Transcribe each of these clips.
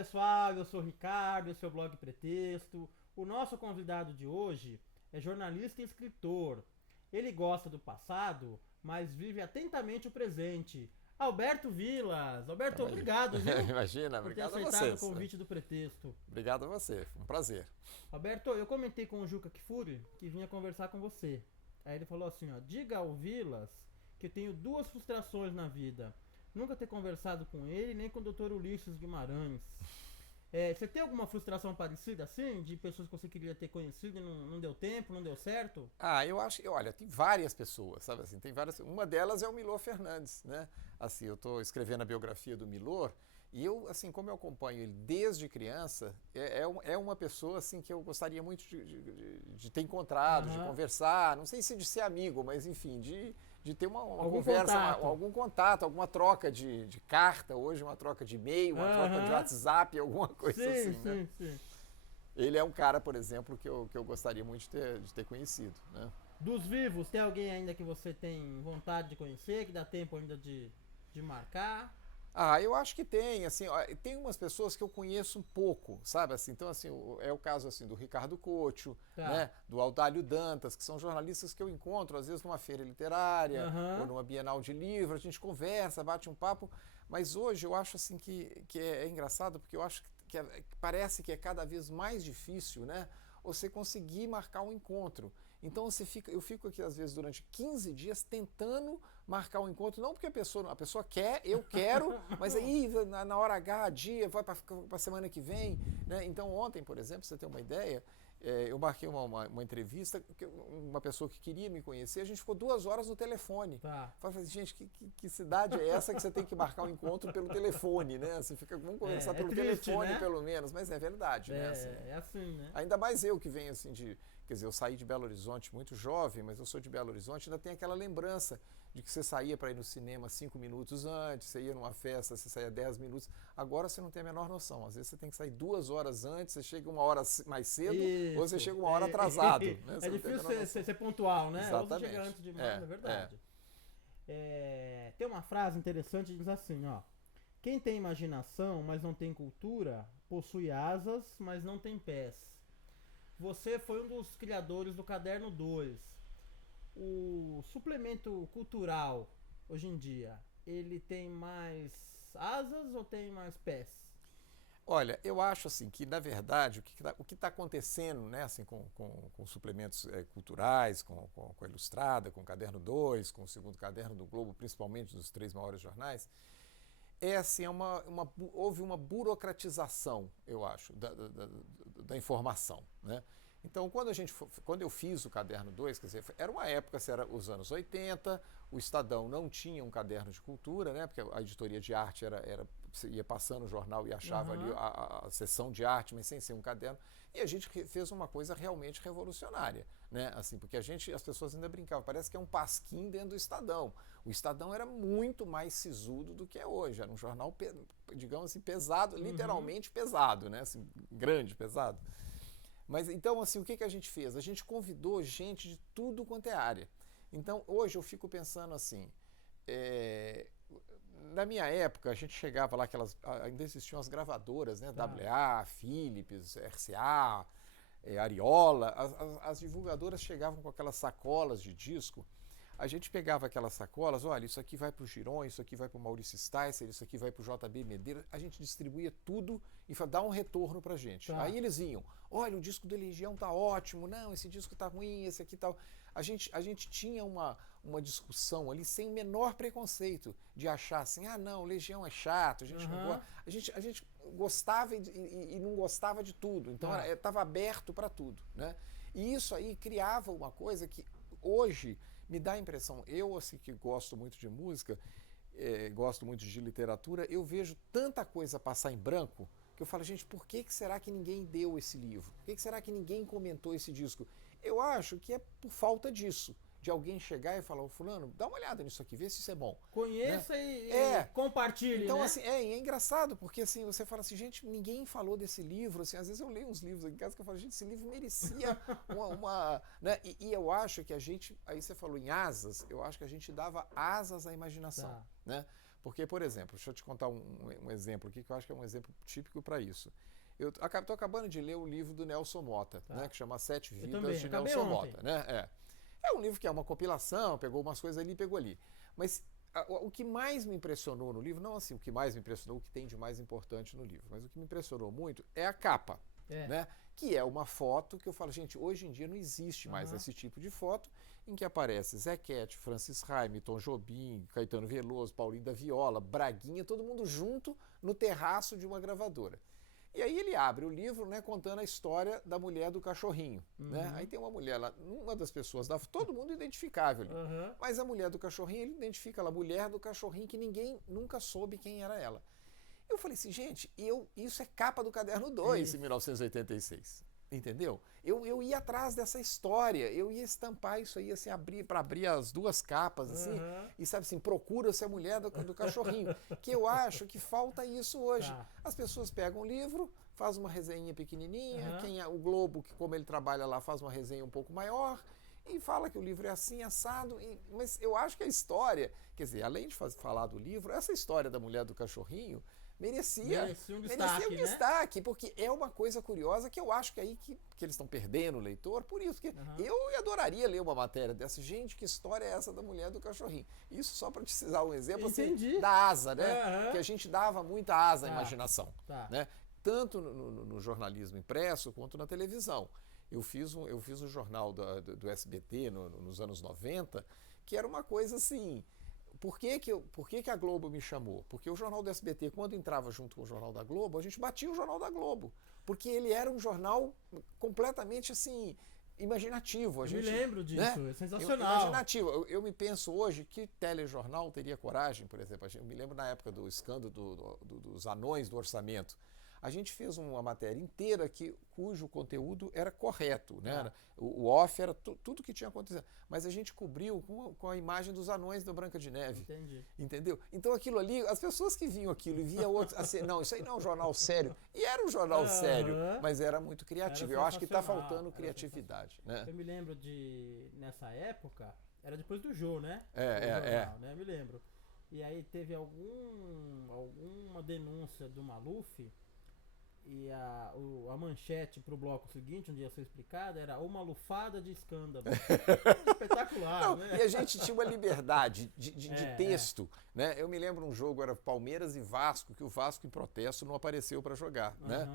pessoal, eu sou o Ricardo, esse é o blog Pretexto. O nosso convidado de hoje é jornalista e escritor. Ele gosta do passado, mas vive atentamente o presente. Alberto Vilas. Alberto, obrigado, viu? Imagina, Por ter obrigado a aceitado o vocês. convite do Pretexto. Obrigado a você, foi um prazer. Alberto, eu comentei com o Juca Kfouri que vinha conversar com você. Aí ele falou assim, ó, diga ao Vilas que eu tenho duas frustrações na vida. Nunca ter conversado com ele, nem com o Dr. Ulisses Guimarães. Você tem alguma frustração parecida assim? De pessoas que você queria ter conhecido e não deu tempo, não deu certo? Eu acho, olha, tem várias pessoas, sabe assim, tem várias. Uma delas é o Milor Fernandes, né? Assim, eu estou escrevendo a biografia do Milor e eu, assim, como eu acompanho ele desde criança, é uma pessoa assim que eu gostaria muito de ter encontrado, de Aham. conversar, não sei se de ser amigo, mas enfim, de ter uma Algum conversa, contato? algum contato, alguma troca de carta, hoje uma troca de e-mail, uma troca de Aham. WhatsApp, alguma coisa Sim, assim, né? sim, sim. Ele é um cara, por exemplo, que eu gostaria muito de ter conhecido, né? Dos vivos, tem alguém ainda que você tem vontade de conhecer, que dá tempo ainda de marcar? Eu acho que tem, assim, ó, tem umas pessoas que eu conheço um pouco, sabe, assim, então, assim, é o caso, assim, do Ricardo Couto, Tá. né, do Audálio Dantas, que são jornalistas que eu encontro, às vezes, numa feira literária ou Aham. numa Bienal de livro, a gente conversa, bate um papo, mas hoje eu acho, assim, que é engraçado, porque eu acho que parece que é cada vez mais difícil, né, você conseguir marcar um encontro. Então eu fico aqui às vezes durante 15 dias tentando marcar um encontro, não porque a pessoa quer, eu quero, mas aí na hora H, dia, vai para a semana que vem. Né? Então ontem, por exemplo, pra você ter uma ideia, eu marquei uma entrevista, uma pessoa que queria me conhecer, a gente ficou 2 horas no telefone. Tá. Falei, gente, que cidade é essa que você tem que marcar um encontro pelo telefone, né? Você fica, vamos conversar É pelo triste, telefone, né? pelo menos, mas é verdade, né? Assim, É assim, né? ainda mais eu que venho assim quer dizer, eu saí de Belo Horizonte muito jovem, mas eu sou de Belo Horizonte, ainda tem aquela lembrança de que você saía para ir no cinema 5 minutos antes, você ia numa festa, você saía 10 minutos. Agora você não tem a menor noção. Às vezes você tem que sair 2 horas antes, você chega uma hora mais cedo, ou você Isso. chega uma hora atrasado. Né? É Você não tem a difícil menor noção. ser pontual, né? Ou você chega Exatamente. antes demais, é É. verdade. Tem uma frase interessante que diz assim, ó. Quem tem imaginação, mas não tem cultura, possui asas, mas não tem pés. Você foi um dos criadores do Caderno 2. O suplemento cultural, hoje em dia, ele tem mais asas ou tem mais pés? Olha, eu acho assim que, na verdade, o que está acontecendo né, assim, com suplementos culturais, com a Ilustrada, com o Caderno 2, com o segundo caderno do Globo, principalmente dos 3 maiores jornais, assim, houve uma burocratização, eu acho, da informação. Né? Então, quando eu fiz o Caderno 2, quer dizer, era uma época, era os anos 80, o Estadão não tinha um caderno de cultura, né, porque a editoria de arte você ia passando o jornal e achava ali Aham. a sessão de arte, mas sem ser um caderno. E a gente fez uma coisa realmente revolucionária, né? Assim, porque as pessoas ainda brincavam, parece que é um pasquim dentro do Estadão. O Estadão era muito mais sisudo do que é hoje, era um jornal, digamos assim, pesado, Uhum. literalmente pesado, né? Assim, grande, pesado. Mas então, assim, o que a gente fez? A gente convidou gente de tudo quanto é área. Então, hoje eu fico pensando assim, é, na minha época, a gente chegava lá, ainda existiam as gravadoras, né? Tá. WA, Philips, RCA, Ariola. As divulgadoras chegavam com aquelas sacolas de disco. A gente pegava aquelas sacolas, olha, isso aqui vai para o Giron, isso aqui vai para o Maurício Sticer, isso aqui vai para o JB Medeiros. A gente distribuía tudo e dá um retorno para a gente. Aí Tá. eles iam, olha, o disco do Legião tá ótimo, não, esse disco tá ruim, esse aqui tal. A gente tinha uma discussão ali sem o menor preconceito de achar assim, não, Legião é chato, a gente não gosta. Aham. A gente gostava e não gostava de tudo, então Tá. estava aberto para tudo. Né? E isso aí criava uma coisa que hoje me dá a impressão, eu assim que gosto muito de música, gosto muito de literatura, eu vejo tanta coisa passar em branco que eu falo, gente, por que será que ninguém deu esse livro? Por que será que ninguém comentou esse disco? Eu acho que é por falta disso, de alguém chegar e falar, ô fulano, dá uma olhada nisso aqui, vê se isso é bom. Né? Conheça e É, compartilhe, então, né? assim, é engraçado, porque assim, você fala assim, gente, ninguém falou desse livro, assim, às vezes eu leio uns livros aqui em casa que eu falo, gente, esse livro merecia né? E eu acho que a gente, aí você falou em asas, eu acho que a gente dava asas à imaginação, Tá. né? Porque, por exemplo, deixa eu te contar um exemplo aqui que eu acho que é um exemplo típico para isso. Eu estou acabando de ler o livro do Nelson Motta, né, que chama Sete Vidas de Nelson Motta. Né? É um livro que é uma compilação, pegou umas coisas ali e pegou ali. Mas o que mais me impressionou no livro, não assim o que mais me impressionou, o que tem de mais importante no livro, mas o que me impressionou muito é a capa, né? Que é uma foto que eu falo, gente, hoje em dia não existe mais esse tipo de foto em que aparece Zequete, Francis Raime, Tom Jobim, Caetano Veloso, Paulinho da Viola, Braguinha, todo mundo junto no terraço de uma gravadora. E aí ele abre o livro, né, contando a história da mulher do cachorrinho. Né? Aí tem uma mulher lá, uma das pessoas, todo mundo identificável ali. Mas a mulher do cachorrinho, ele identifica lá, a mulher do cachorrinho, que ninguém nunca soube quem era ela. Eu falei assim, gente, isso é capa do Caderno 2 em 1986. Entendeu? Eu ia atrás dessa história, eu ia estampar isso aí, assim, para abrir as duas capas, assim, e sabe assim, procura-se a mulher do cachorrinho, que eu acho que falta isso hoje. As pessoas pegam o livro, faz uma resenha pequenininha, o Globo, que como ele trabalha lá, faz uma resenha um pouco maior, e fala que o livro é assim, assado, mas eu acho que a história, quer dizer, além de falar do livro, essa história da mulher do cachorrinho, merecia um destaque, porque é uma coisa curiosa que eu acho que aí que eles estão perdendo o leitor, por isso que eu adoraria ler uma matéria dessa. Gente, que história é essa da mulher do cachorrinho? Isso só para te dar um exemplo assim, da asa, né? Que a gente dava muita asa à imaginação, né? Tanto no jornalismo impresso quanto na televisão. Eu fiz um jornal do SBT nos anos 90, que era uma coisa assim... Por que a Globo me chamou? Porque o Jornal do SBT, quando entrava junto com o Jornal da Globo, a gente batia o Jornal da Globo. Porque ele era um jornal completamente, assim, imaginativo. Me lembro disso, né? É sensacional. Imaginativo. Eu me penso hoje que telejornal teria coragem, por exemplo. Eu me lembro na época do escândalo dos anões do orçamento. A gente fez uma matéria inteira cujo conteúdo era correto, né? O off era tudo que tinha acontecido. Mas a gente cobriu com a imagem dos anões da Branca de Neve. Entendi. Entendeu? Então aquilo ali, as pessoas que viam aquilo e via outros, assim, não, isso aí não é um jornal sério. E era um jornal sério, mas era muito criativo. Eu acho que está faltando criatividade. Né? Eu me lembro nessa época, era depois do Jô, né? Jornal, né? Eu me lembro. E aí teve alguma denúncia do Maluf. E a manchete pro bloco seguinte, onde ia ser explicada, era uma lufada de escândalo. Espetacular, não, né? E a gente tinha uma liberdade de texto. Né? Eu me lembro um jogo, era Palmeiras e Vasco, que o Vasco em protesto não apareceu para jogar. Né?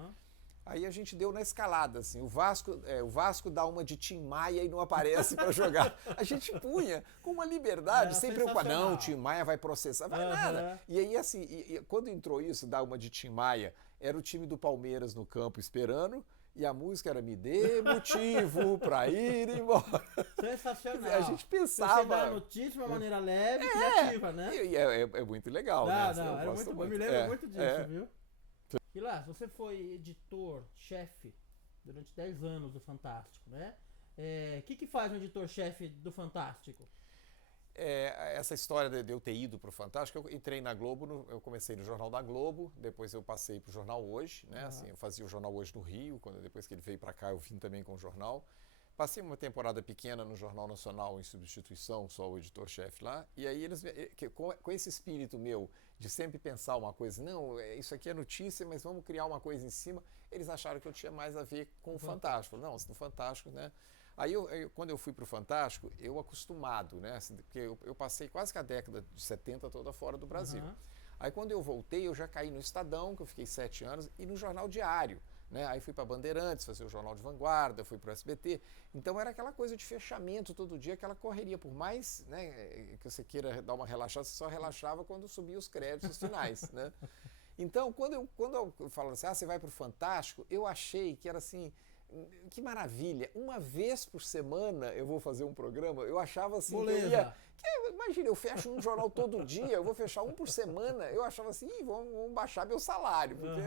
Aí a gente deu na escalada, assim, o Vasco dá uma de Tim Maia e não aparece para jogar. A gente punha com uma liberdade, sem preocupar, não, Tim Maia vai processar, vai nada. E aí, assim, quando entrou isso, dá uma de Tim Maia, era o time do Palmeiras no campo esperando, e a música era Me Dê Motivo pra Ir Embora. Sensacional. A gente pensava... Você dá a notícia de uma maneira leve e criativa, né? E é muito legal, né? Eu me lembro muito disso, viu? E lá, você foi editor-chefe durante 10 anos do Fantástico, né? O que faz um editor-chefe do Fantástico? Essa história de eu ter ido para o Fantástico, eu entrei na Globo, eu comecei no Jornal da Globo, depois eu passei para o Jornal Hoje, né? Assim, eu fazia o Jornal Hoje no Rio, depois que ele veio para cá eu vim também com o jornal. Passei uma temporada pequena no Jornal Nacional em substituição, só o editor-chefe lá, e aí eles, com esse espírito meu de sempre pensar uma coisa, não, isso aqui é notícia, mas vamos criar uma coisa em cima, eles acharam que eu tinha mais a ver com o Fantástico. Não, no Fantástico, né? Aí, quando eu fui para o Fantástico, eu acostumado, né? Assim, porque eu passei quase que a década de 70 toda fora do Brasil. Aí, quando eu voltei, eu já caí no Estadão, que eu fiquei 7 anos, e no Jornal Diário. Né? Aí fui para Bandeirantes, fazer o Jornal de Vanguarda, fui para o SBT. Então era aquela coisa de fechamento todo dia, aquela correria. Por mais, né, que você queira dar uma relaxada, você só relaxava quando subia os créditos finais. Né? Então, quando eu falo assim, você vai para o Fantástico, eu achei que era assim, que maravilha, uma vez por semana eu vou fazer um programa. Eu achava assim, imagina, eu fecho um jornal todo dia, eu vou fechar um por semana. Eu achava assim, vamos baixar meu salário, porque...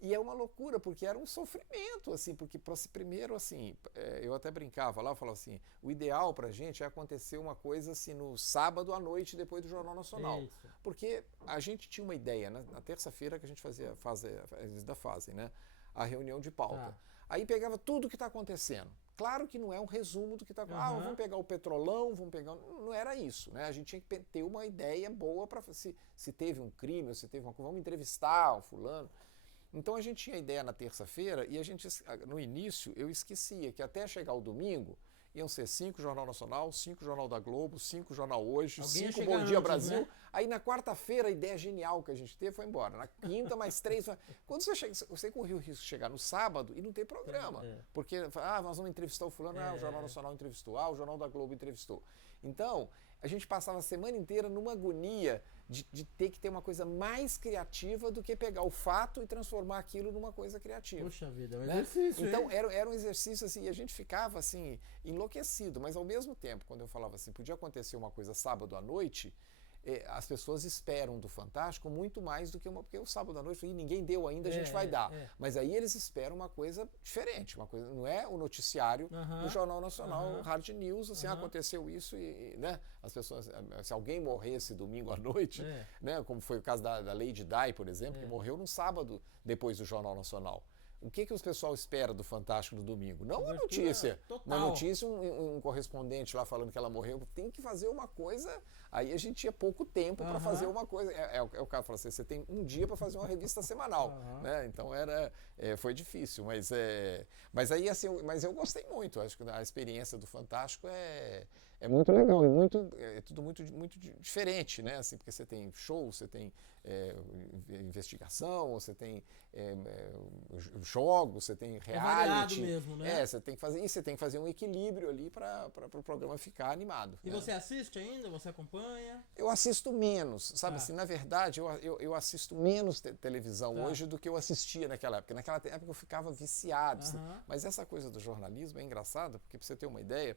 E é uma loucura, porque era um sofrimento, assim, porque primeiro, assim, eu até brincava lá, eu falava assim, o ideal pra gente é acontecer uma coisa assim no sábado à noite depois do Jornal Nacional. Porque a gente tinha uma ideia, né? Na terça-feira que a gente eles ainda fazem, né? A reunião de pauta. Aí pegava tudo que está acontecendo. Claro que não é um resumo do que está... vamos pegar o Petrolão, vamos pegar... Não era isso, né? A gente tinha que ter uma ideia boa para... Se teve um crime, ou se teve uma coisa, vamos entrevistar o fulano. Então a gente tinha a ideia na terça-feira e a gente, no início, eu esquecia que até chegar o domingo, iam ser 5 Jornal Nacional, 5 Jornal da Globo, 5 Jornal Hoje, 5 Bom Dia Brasil. Né? Aí na quarta-feira a ideia genial que a gente teve foi embora. Na quinta, mais 3. Quando você correu o risco de chegar no sábado e não ter programa. Porque, nós vamos entrevistar o fulano, o Jornal Nacional entrevistou, o Jornal da Globo entrevistou. Então, a gente passava a semana inteira numa agonia de ter que ter uma coisa mais criativa do que pegar o fato e transformar aquilo numa coisa criativa. Puxa vida, é um exercício. Então era um exercício assim, e a gente ficava assim, enlouquecido, mas ao mesmo tempo, quando eu falava assim, podia acontecer uma coisa sábado à noite, as pessoas esperam do Fantástico muito mais do que porque o sábado à noite ninguém deu ainda, a gente vai dar. Mas aí eles esperam uma coisa diferente, uma coisa, não é o noticiário do Jornal Nacional, Hard News, assim, aconteceu isso e né, as pessoas, se alguém morresse domingo à noite, né, como foi o caso da Lady Di, por exemplo, que morreu no sábado depois do Jornal Nacional. O que o pessoal espera do Fantástico no domingo? Não uma notícia. Uma notícia, um correspondente lá falando que ela morreu. Tem que fazer uma coisa. Aí a gente tinha pouco tempo para fazer uma coisa. O cara fala assim, você tem um dia para fazer uma revista semanal. Né? Então foi difícil. Mas aí assim, mas eu gostei muito. Acho que a experiência do Fantástico é muito legal. É tudo muito diferente, né? Assim, porque você tem show, você tem investigação, você tem jogos, você tem reality. Mesmo, né? Você tem que fazer um equilíbrio ali para o programa ficar animado. E você assiste ainda? Você acompanha? Eu assisto menos, sabe assim, na verdade eu assisto menos televisão hoje do que eu assistia naquela época. Naquela época eu ficava viciado, assim. Mas essa coisa do jornalismo é engraçada, porque para você ter uma ideia,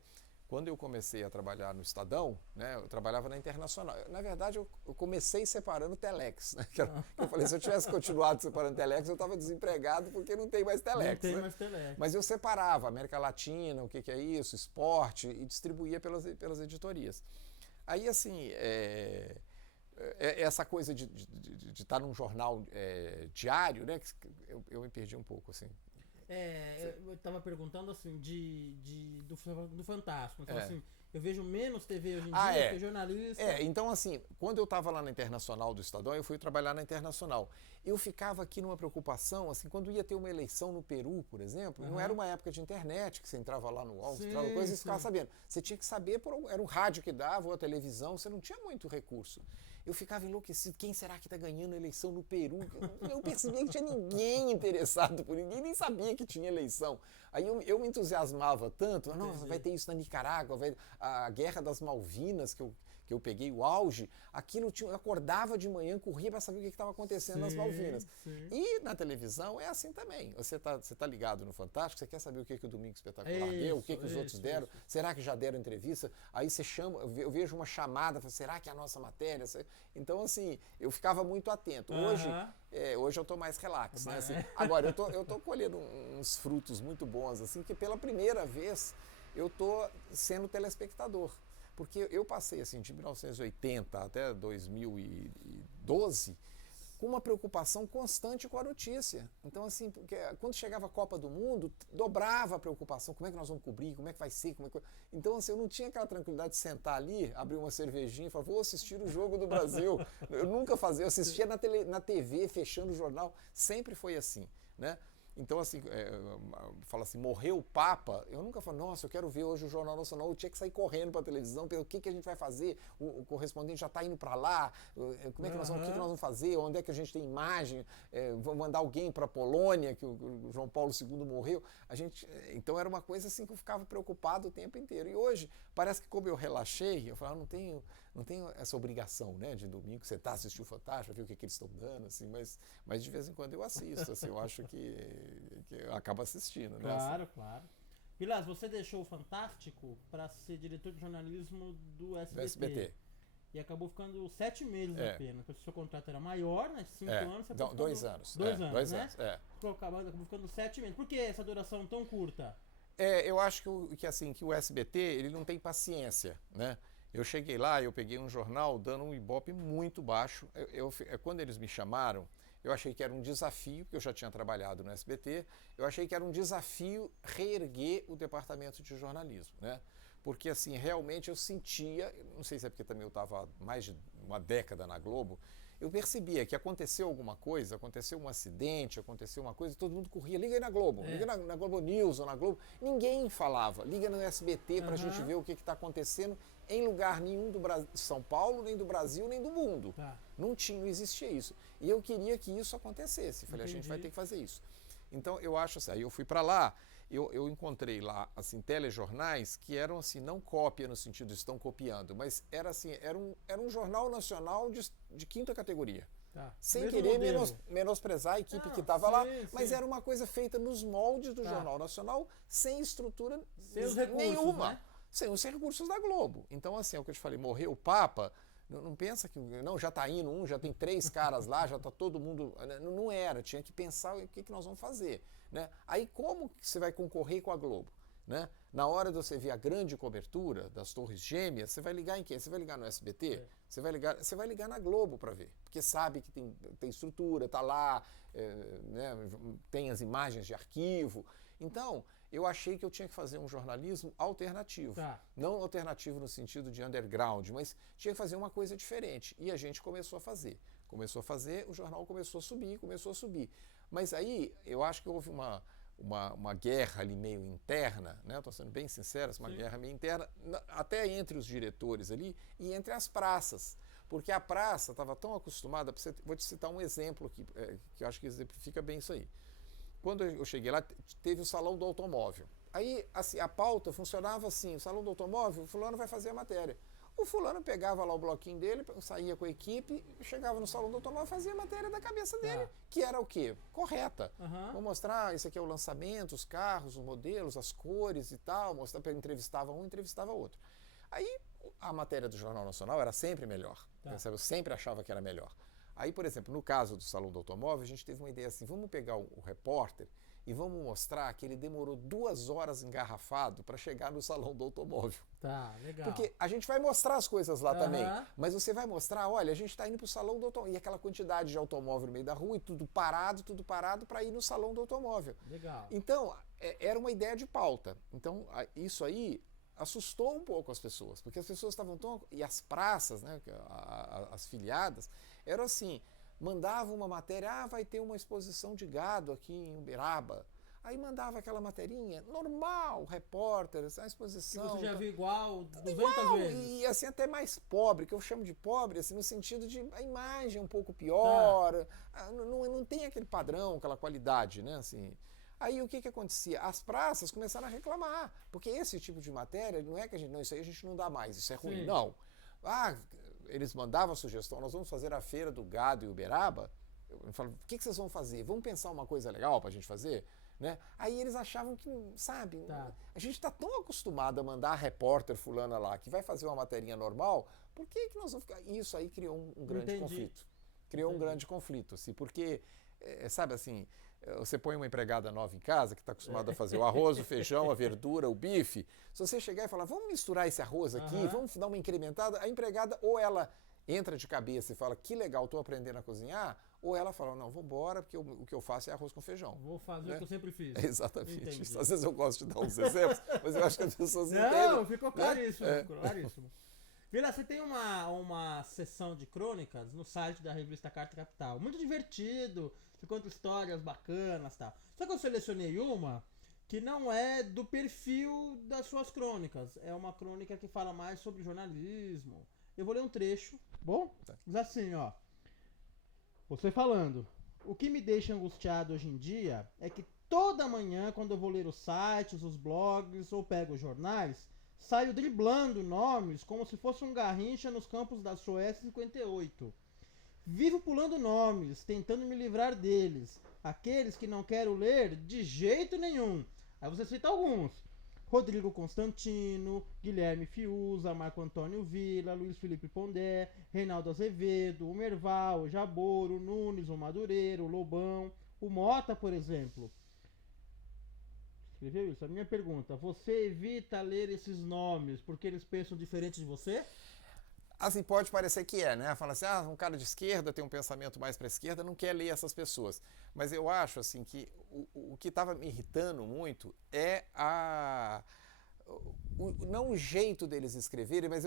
quando eu comecei a trabalhar no Estadão, né, eu trabalhava na Internacional. Na verdade, eu comecei separando Telex. Né, eu falei, se eu tivesse continuado separando Telex, eu estava desempregado porque não tem mais Telex. Não tem mais Telex. Mas eu separava América Latina, o que é isso, esporte, e distribuía pelas editorias. Aí, assim, essa coisa de estar num jornal diário, né, eu me perdi um pouco, assim. Eu estava perguntando assim do Fantástico. Então, assim, eu vejo menos TV hoje em dia, porque jornalista. Então assim, quando eu estava lá na Internacional do Estadão, eu fui trabalhar na Internacional. Eu ficava aqui numa preocupação, assim, quando ia ter uma eleição no Peru, por exemplo, não era uma época de internet, que você entrava lá no UOL, entrava coisa e ficava sabendo. Você tinha que saber, era um rádio que dava, ou a televisão, você não tinha muito recurso. Eu ficava enlouquecido, quem será que está ganhando a eleição no Peru? Eu percebia que não tinha ninguém interessado por ninguém, nem sabia que tinha eleição. Aí eu me entusiasmava tanto, nossa, vai ter isso na Nicarágua, a Guerra das Malvinas, que eu peguei o auge, aquilo eu acordava de manhã, corria para saber o que estava acontecendo nas Malvinas. E na televisão é assim também. Você tá ligado no Fantástico, você quer saber o que o Domingo Espetacular deu, o que os outros deram, será que já deram entrevista? Aí você chama, eu vejo uma chamada, será que é a nossa matéria? Então, assim, eu ficava muito atento. Hoje eu estou mais relax, né? Assim, agora, eu tô colhendo uns frutos muito bons, assim, que pela primeira vez eu estou sendo telespectador. Porque eu passei, assim, de 1980 até 2012 com uma preocupação constante com a notícia. Então, assim, porque quando chegava a Copa do Mundo, dobrava a preocupação. Como é que nós vamos cobrir? Como é que vai ser? Então, assim, eu não tinha aquela tranquilidade de sentar ali, abrir uma cervejinha e falar, vou assistir o jogo do Brasil. Eu nunca fazia, eu assistia na TV, fechando o jornal. Sempre foi assim, né? Então, assim, fala assim, morreu o Papa, eu nunca falo, nossa, eu quero ver hoje o Jornal Nacional, eu tinha que sair correndo para a televisão, o que a gente vai fazer, o correspondente já está indo para lá, como é que o que nós vamos fazer, onde é que a gente tem imagem, vamos mandar alguém para a Polônia, que o João Paulo II morreu, então era uma coisa assim que eu ficava preocupado o tempo inteiro. E hoje, parece que como eu relaxei, eu falo, não tenho essa obrigação, né, de domingo, você está assistindo o Fantástico, ver o que eles estão dando, assim, mas de vez em quando eu assisto, assim, eu acho que eu acabo assistindo, né? Claro, assim. Claro. Vilas, você deixou o Fantástico para ser diretor de jornalismo do SBT. E acabou ficando 7 meses apenas, porque o seu contrato era maior, né? 5 anos, você acabou 2 anos. 2 anos, 2 né? anos, acabou ficando 7 meses. Por que essa duração tão curta? Eu acho que o SBT, ele não tem paciência, né? Eu cheguei lá, eu peguei um jornal dando um ibope muito baixo. Quando eles me chamaram, Eu achei que era um desafio, porque eu já tinha trabalhado no SBT, eu achei que era um desafio reerguer o departamento de jornalismo, né? Porque, assim, realmente eu sentia, não sei se é porque também eu estava mais de uma década na Globo, eu percebia que aconteceu alguma coisa, aconteceu um acidente, aconteceu uma coisa, todo mundo corria, liga aí na Globo, liga na Globo News ou na Globo, ninguém falava, liga no SBT para a gente ver o que está acontecendo em lugar nenhum de São Paulo, nem do Brasil, nem do mundo. Não existia isso. E eu queria que isso acontecesse. Falei, a gente vai ter que fazer isso. Então, eu acho assim, aí eu fui para lá, eu encontrei lá, assim, telejornais que eram, assim, não cópia no sentido de estão copiando, mas era, assim, era um jornal nacional de quinta categoria. Sem querer menosprezar a equipe que estava lá, mas era uma coisa feita nos moldes do Jornal Nacional, sem estrutura nenhuma. Né? Sem os recursos da Globo. Então, assim, é o que eu te falei, morreu o Papa, não pensa que não, já está indo já tem 3 caras lá, já está todo mundo... Não era, tinha que pensar o que nós vamos fazer. Né? Aí como que você vai concorrer com a Globo? Né? Na hora de você ver a grande cobertura das Torres Gêmeas, você vai ligar em quem? Você vai ligar no SBT? Você vai ligar na Globo para ver, porque sabe que tem estrutura, está lá, né? Tem as imagens de arquivo. Então, eu achei que eu tinha que fazer um jornalismo alternativo. Não alternativo no sentido de underground, mas tinha que fazer uma coisa diferente. E a gente começou a fazer. O jornal começou a subir. Mas aí, eu acho que houve uma guerra ali meio interna, né? Estou sendo bem sincero, uma guerra meio interna, até entre os diretores ali e entre as praças. Porque a praça estava tão acostumada, vou te citar um exemplo aqui, que eu acho que exemplifica bem isso aí. Quando eu cheguei lá, teve o Salão do Automóvel. Aí, assim, a pauta funcionava assim, o Salão do Automóvel, o fulano vai fazer a matéria. O fulano pegava lá o bloquinho dele, saía com a equipe, chegava no Salão do Automóvel e fazia a matéria da cabeça dele, que era o quê? Correta. Vou mostrar, esse aqui é o lançamento, os carros, os modelos, as cores e tal, entrevistava um, entrevistava outro. Aí, a matéria do Jornal Nacional era sempre melhor. Eu sempre achava que era melhor. Aí, por exemplo, no caso do Salão do Automóvel, a gente teve uma ideia assim, vamos pegar o repórter e vamos mostrar que ele demorou 2 horas engarrafado para chegar no Salão do Automóvel. Legal. Porque a gente vai mostrar as coisas lá também, mas você vai mostrar, olha, a gente está indo para o Salão do Automóvel, e aquela quantidade de automóvel no meio da rua, e tudo parado para ir no Salão do Automóvel. Legal. Então, era uma ideia de pauta. Então, isso aí assustou um pouco as pessoas, porque as pessoas estavam tão... E as praças, né, as filiadas, eram assim, mandavam uma matéria, vai ter uma exposição de gado aqui em Uberaba. Aí mandava aquela materinha, normal, repórter, essa exposição... Que você já viu igual 200 vezes. E assim, até mais pobre, que eu chamo de pobre, assim, no sentido de a imagem um pouco pior, não tem aquele padrão, aquela qualidade, né, assim... Aí o que acontecia? As praças começaram a reclamar, porque esse tipo de matéria, não é que a gente, não, isso aí a gente não dá mais, isso é ruim, não. Eles mandavam a sugestão, nós vamos fazer a feira do gado em Uberaba. Eu falo, o que vocês vão fazer? Vamos pensar uma coisa legal para a gente fazer? Né? Aí eles achavam que, sabe, a gente está tão acostumado a mandar a repórter fulana lá, que vai fazer uma materinha normal, por que nós vamos ficar... Isso aí criou um grande conflito. Criou um grande conflito, assim, porque, sabe assim... Você põe uma empregada nova em casa, que está acostumada a fazer o arroz, o feijão, a verdura, o bife. Se você chegar e falar, vamos misturar esse arroz aqui, vamos dar uma incrementada, a empregada ou ela entra de cabeça e fala, que legal, estou aprendendo a cozinhar, ou ela fala, não, vou embora, porque o que eu faço é arroz com feijão. Vou fazer o que eu sempre fiz. Exatamente. Entendi. Às vezes eu gosto de dar uns exemplos, mas eu acho que as pessoas entendem. Não, ficou claríssimo, claríssimo. Vila, você tem uma sessão de crônicas no site da revista Carta Capital. Muito divertido, você conta histórias bacanas e tal. Só que eu selecionei uma que não é do perfil das suas crônicas. É uma crônica que fala mais sobre jornalismo. Eu vou ler um trecho, bom? Diz assim, ó. Você falando. O que me deixa angustiado hoje em dia é que toda manhã, quando eu vou ler os sites, os blogs ou pego os jornais, saio driblando nomes como se fosse um Garrincha nos campos da Suécia 58. Vivo pulando nomes, tentando me livrar deles. Aqueles que não quero ler de jeito nenhum. Aí você cita alguns. Rodrigo Constantino, Guilherme Fiuza, Marco Antônio Villa, Luiz Felipe Pondé, Reinaldo Azevedo, o Merval, o Jabor, o Nunes, o Madureira, o Lobão, o Mota, por exemplo. Escreveu isso? A minha pergunta, você evita ler esses nomes porque eles pensam diferente de você? Assim, pode parecer que né? Fala assim, um cara de esquerda tem um pensamento mais para a esquerda, não quer ler essas pessoas. Mas eu acho, assim, que o que estava me irritando muito é não o jeito deles escreverem, mas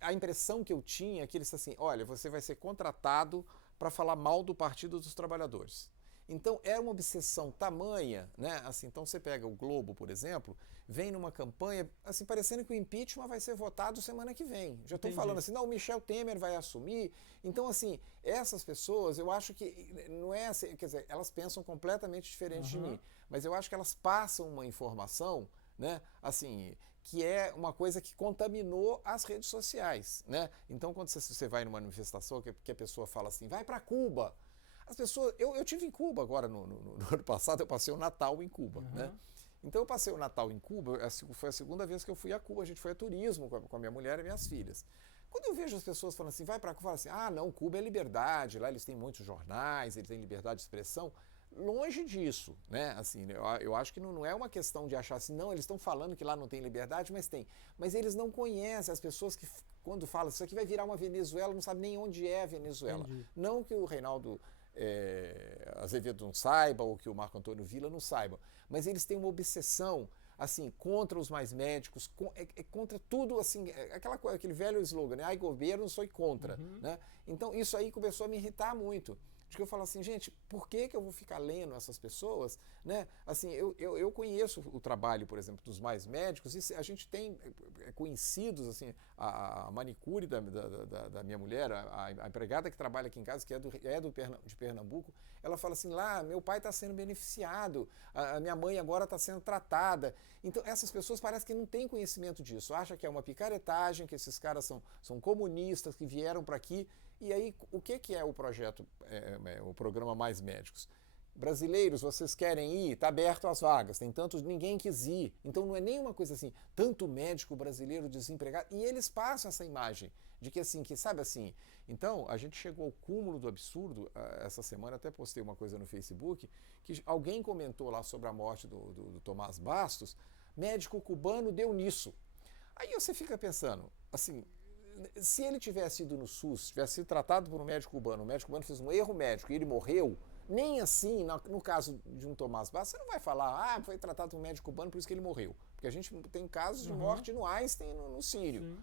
a impressão que eu tinha é que eles assim, olha, você vai ser contratado para falar mal do Partido dos Trabalhadores. Então era uma obsessão tamanha, né? Assim, então você pega o Globo, por exemplo, vem numa campanha, assim, parecendo que o impeachment vai ser votado semana que vem. Já estão falando assim, não, o Michel Temer vai assumir. Então, assim, essas pessoas, eu acho que não é assim, quer dizer, elas pensam completamente diferente de mim, mas eu acho que elas passam uma informação, né? Assim, que é uma coisa que contaminou as redes sociais, né? Então, quando você vai numa manifestação que a pessoa fala assim, vai para Cuba. As pessoas, eu tive em Cuba agora no ano passado, eu passei o Natal em Cuba, né? Então eu passei o Natal em Cuba, foi a segunda vez que eu fui a Cuba, a gente foi a turismo com a minha mulher e minhas filhas. Quando eu vejo as pessoas falando assim, vai para Cuba, falam assim, não, Cuba é liberdade, lá eles têm muitos jornais, eles têm liberdade de expressão. Longe disso, né? Assim, eu acho que não é uma questão de achar assim, não, eles estão falando que lá não tem liberdade, mas tem. Mas eles não conhecem as pessoas que, quando falam, isso aqui vai virar uma Venezuela, não sabem nem onde é a Venezuela. Entendi. Não que o Reinaldo Azevedo não saiba, ou que o Marco Antônio Villa não saiba, mas eles têm uma obsessão, assim, contra os mais médicos, contra tudo, assim, aquele velho slogan, né? Ai, governo, sou contra, né? Então, isso aí começou a me irritar muito. De que eu falo assim, gente, por que eu vou ficar lendo essas pessoas, né? Assim, eu conheço o trabalho, por exemplo, dos mais médicos, e a gente tem conhecidos, assim, a manicure da minha mulher, a empregada que trabalha aqui em casa, que de Pernambuco, ela fala assim, lá, meu pai está sendo beneficiado, a minha mãe agora está sendo tratada. Então, essas pessoas parecem que não têm conhecimento disso, acham que é uma picaretagem, que esses caras são comunistas, que vieram para aqui. E aí, o que é o projeto, o programa Mais Médicos? Brasileiros, vocês querem ir? Está aberto as vagas, tem tantos, ninguém quis ir. Então não é nenhuma coisa assim, tanto médico brasileiro desempregado. E eles passam essa imagem de que assim, que sabe assim. Então, a gente chegou ao cúmulo do absurdo, essa semana até postei uma coisa no Facebook, que alguém comentou lá sobre a morte do Tomás Bastos, médico cubano deu nisso. Aí você fica pensando, assim, se ele tivesse ido no SUS, tivesse sido tratado por um médico cubano, o médico cubano fez um erro médico e ele morreu, nem assim, no caso de um Tomás Bastos, você não vai falar, foi tratado por um médico cubano, por isso que ele morreu. Porque a gente tem casos de morte no Einstein, no Sírio.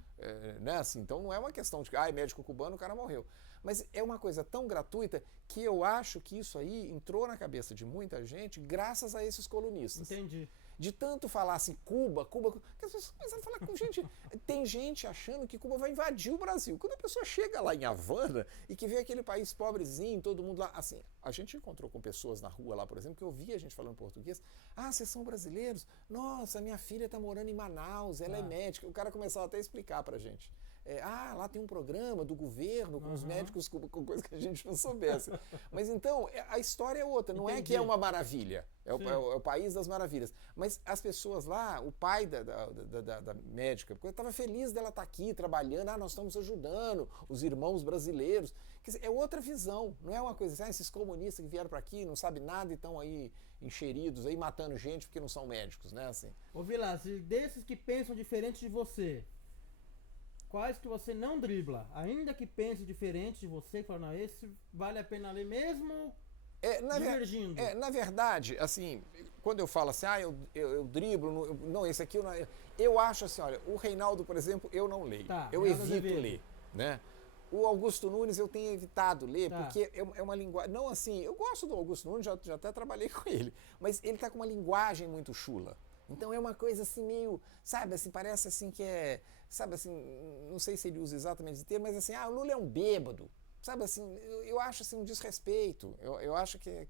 Né? Assim, então não é uma questão de que, médico cubano, o cara morreu. Mas é uma coisa tão gratuita que eu acho que isso aí entrou na cabeça de muita gente graças a esses colunistas. Entendi. De tanto falar assim, Cuba, que as pessoas começaram a falar com gente. Tem gente achando que Cuba vai invadir o Brasil. Quando a pessoa chega lá em Havana e que vê aquele país pobrezinho, todo mundo lá, assim, a gente encontrou com pessoas na rua lá, por exemplo, que eu via a gente falando português. Vocês são brasileiros? Nossa, minha filha está morando em Manaus, ela é médica. O cara começava até a explicar pra gente. Lá tem um programa do governo com os médicos, com coisa que a gente não soubesse. Mas então, a história é outra, não é que é uma maravilha, é o país das maravilhas. Mas as pessoas lá, o pai da médica, estava feliz dela estar aqui trabalhando, nós estamos ajudando os irmãos brasileiros. Quer dizer, é outra visão, não é uma coisa assim, esses comunistas que vieram para aqui, não sabem nada e estão aí encheridos, aí matando gente porque não são médicos, né? Assim. Ô Vilas, desses que pensam diferente de você, quais que você não dribla? Ainda que pense diferente de você, que fala, não, esse vale a pena ler mesmo divergindo. Na verdade, assim, quando eu falo assim, eu driblo, não, esse aqui eu acho assim, olha, o Reinaldo, por exemplo, eu não leio. Eu evito ler, né? O Augusto Nunes eu tenho evitado ler, porque é uma linguagem, não assim, eu gosto do Augusto Nunes, já até trabalhei com ele, mas ele tá com uma linguagem muito chula. Então é uma coisa assim meio, sabe, assim, parece assim que sabe assim, não sei se ele usa exatamente esse termo, mas assim, o Lula é um bêbado, sabe assim, eu acho assim um desrespeito, eu acho né,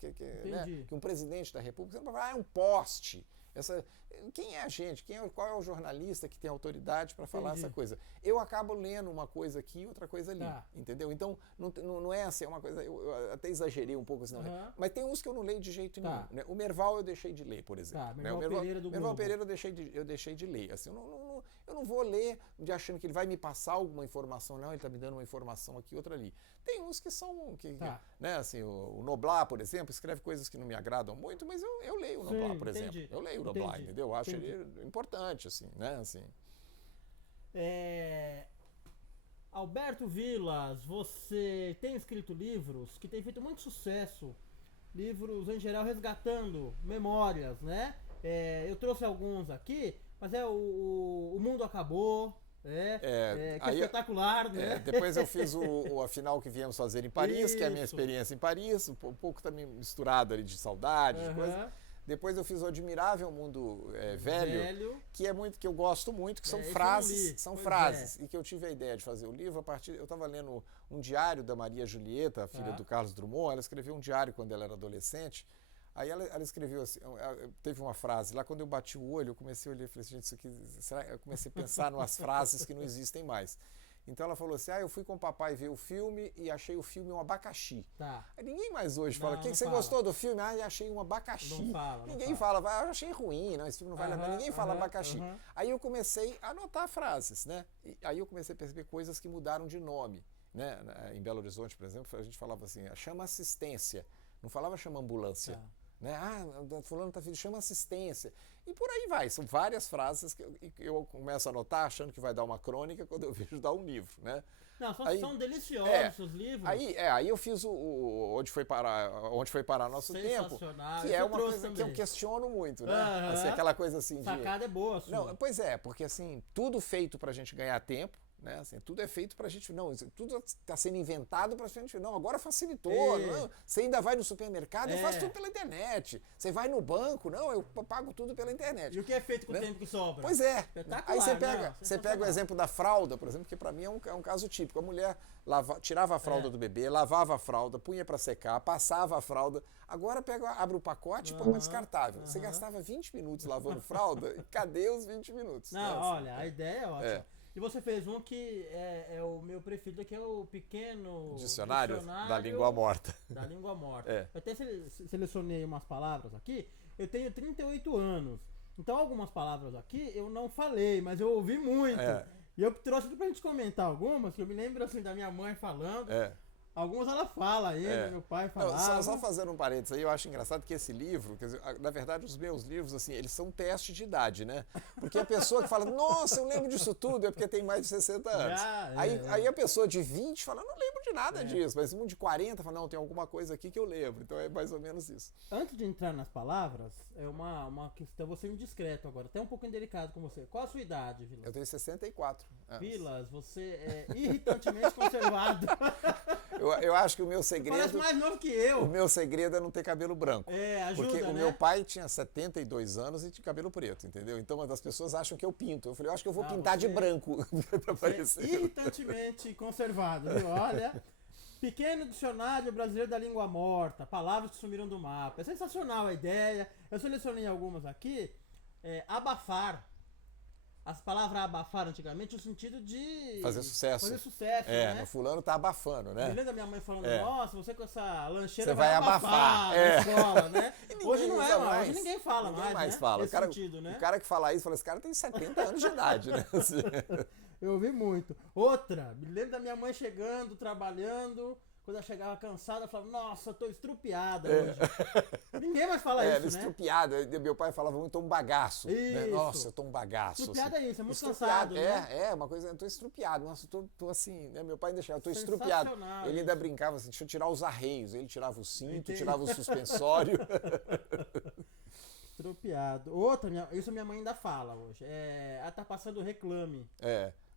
que um presidente da República, você não vai falar, é um poste. Quem é a gente? Qual é o jornalista que tem autoridade para falar essa coisa? Eu acabo lendo uma coisa aqui e outra coisa ali, entendeu? Então, não é assim, é uma coisa, eu até exagerei um pouco, assim, mas tem uns que eu não leio de jeito nenhum. Né? O Merval eu deixei de ler, por exemplo. Né? Merval Pereira eu deixei de ler. Assim, eu não vou ler achando que ele vai me passar alguma informação, não, ele está me dando uma informação aqui, outra ali. Tem uns que são, né, assim, o Noblar, por exemplo, escreve coisas que não me agradam muito, mas eu leio o Noblar, por exemplo. Eu leio o Noblar, entendeu? Eu acho ele importante, assim, né? Assim. Alberto Vilas, você tem escrito livros que têm feito muito sucesso, livros em geral resgatando memórias, né? Eu trouxe alguns aqui, mas O Mundo Acabou, que é espetacular, né? Depois eu fiz a final que viemos fazer em Paris, que é a minha experiência em Paris, um pouco também misturado ali de saudade, de coisa. Depois eu fiz o Admirável Mundo Velho, que é muito, que eu gosto muito, que são frases, e que eu tive a ideia de fazer o livro a partir. Eu estava lendo um diário da Maria Julieta, a filha do Carlos Drummond. Ela escreveu um diário quando ela era adolescente. Aí ela escreveu assim, teve uma frase lá, quando eu bati o olho, eu comecei a olhar e falei, gente, isso aqui, eu comecei a pensar em umas frases que não existem mais. Então ela falou assim, eu fui com o papai ver o filme e achei o filme um abacaxi. Tá. Aí ninguém mais hoje fala, você gostou do filme? Achei um abacaxi. Não fala, ninguém fala, eu achei ruim, não, esse filme não vale a pena. Ninguém fala abacaxi. Aí eu comecei a anotar frases, né? E aí eu comecei a perceber coisas que mudaram de nome, né? Em Belo Horizonte, por exemplo, a gente falava assim, chama assistência, não falava chama ambulância. Né? Fulano tá filho, chama assistência. E por aí vai, são várias frases que eu começo a anotar achando que vai dar uma crônica quando eu vejo dar um livro, né? Não, são deliciosos os livros. Aí eu fiz onde foi parar nosso tempo, que é uma coisa que eu questiono muito, né? Assim, aquela coisa assim de... Sacada é boa, sua. Não, pois é, porque assim, tudo feito pra gente ganhar tempo, né? Assim, tudo é feito pra gente, não, tudo está sendo inventado pra gente, não, agora facilitou, não, você ainda vai no supermercado, eu faço tudo pela internet, você vai no banco, não, eu pago tudo pela internet. E o que é feito com o tempo que sobra? Pois é, aí você pega o exemplo da fralda, por exemplo, que pra mim é um caso típico, a mulher tirava a fralda do bebê, lavava a fralda, punha pra secar, passava a fralda, agora abre o pacote e põe uma descartável, você gastava 20 minutos lavando fralda, e cadê os 20 minutos? Não, olha, a ideia é ótima. E você fez um que é o meu preferido, que é o pequeno dicionário da língua morta. Da língua morta. Eu até selecionei umas palavras aqui. Eu tenho 38 anos. Então algumas palavras aqui eu não falei, mas eu ouvi muito. E eu trouxe pra gente comentar algumas, que eu me lembro assim da minha mãe falando. Algumas ela fala ainda, meu pai falava. Só fazendo um parênteses aí, eu acho engraçado que esse livro, quer dizer, na verdade os meus livros, assim, eles são teste de idade, né? Porque a pessoa que fala, nossa, eu lembro disso tudo, é porque tem mais de 60 anos. Aí a pessoa de 20 fala, não lembro de nada disso, mas um de 40 fala, não, tem alguma coisa aqui que eu lembro, então é mais ou menos isso. Antes de entrar nas palavras, é uma questão, vou ser indiscreto agora, até um pouco indelicado com você. Qual a sua idade, Vilas? Eu tenho 64 anos. Vilas, você é irritantemente conservado. Eu acho que o meu segredo... Você parece mais novo que eu. O meu segredo é não ter cabelo branco. Ajuda, porque né? o meu pai tinha 72 anos e tinha cabelo preto, entendeu? Então as pessoas acham que eu pinto. Eu falei, eu acho que eu vou pintar de branco pra aparecer. Irritantemente conservado, viu? Olha, pequeno dicionário brasileiro da língua morta, palavras que sumiram do mapa. É sensacional a ideia. Eu selecionei algumas aqui. Abafar. As palavras abafar antigamente, no sentido de... Fazer sucesso. né? No fulano tá abafando, né? Eu lembro da minha mãe falando, nossa, você com essa lancheira você vai abafar na escola, né? Hoje não é mais. Hoje ninguém fala mais, né? Fala. O cara que fala isso, fala, esse cara tem 70 anos de idade, né? Assim. Eu ouvi muito. Outra, me lembro da minha mãe chegando, trabalhando... Quando ela chegava cansada, ela falava, nossa, eu tô estrupiada hoje. Ninguém mais fala isso, né? Estrupiada. Meu pai falava muito, tô um bagaço. Né? Nossa, eu tô um bagaço. Estrupiada assim. É isso, é muito cansado, né? Uma coisa, eu tô estrupiado. Nossa, eu tô assim, né? Meu pai deixava, eu tô estrupiado. Ele ainda brincava assim, deixa eu tirar os arreios. Ele tirava o cinto, tirava o suspensório. Estrupiado. Outra, isso minha mãe ainda fala hoje. Ela tá passando reclame.